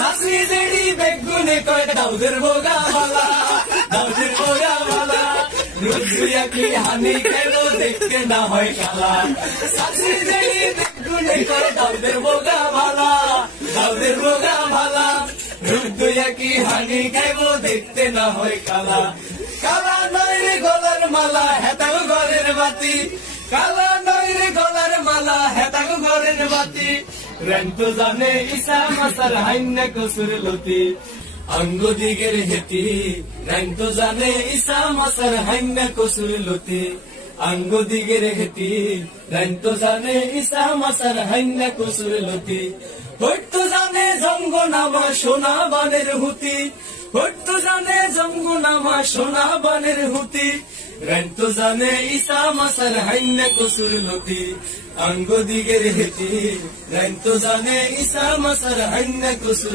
সাসি জেডি বেগুনে কয় দাউদের বোগা ভালা, দাউদের বোগা ভালা, রুদ্রিয়া কি হানি কেন দেখতে না হয় কালা। সাসি জেডি বেগুনে কয় দাউদের বোগা ভালা, দাউদের বোগা ভালা, রুদ্রিয়া কি হানি কেন দেখতে না হয় কালা। কালা নয় রে গলার মালা হেতাগ ঘরের বাতি, কালা নয় রে গলার মালা হেতাগ ঘরের বাতি, রন্ত জানে ইসা মাসার হাইন্না কসুর লতি, অঙ্গ দিগের হেতি রন্ত জানে ইসা মাসার হাইন্না কসুর লতি, অঙ্গ দিগের হেতি রন্ত জানে ইসা মাসার হাইন্না কসুর লতি। হইত জানে জঙ্গ নামা সোনা বানের হুতি, হইত জানে জঙ্গ নামা সোনা বানের হুতি, রন্ত জানে ইসা মাসার হাইন্না কসুর লতি, অঙ্গ দিগের হেতি রন্ত জানে ইসা মাসার হাইন্না কসুর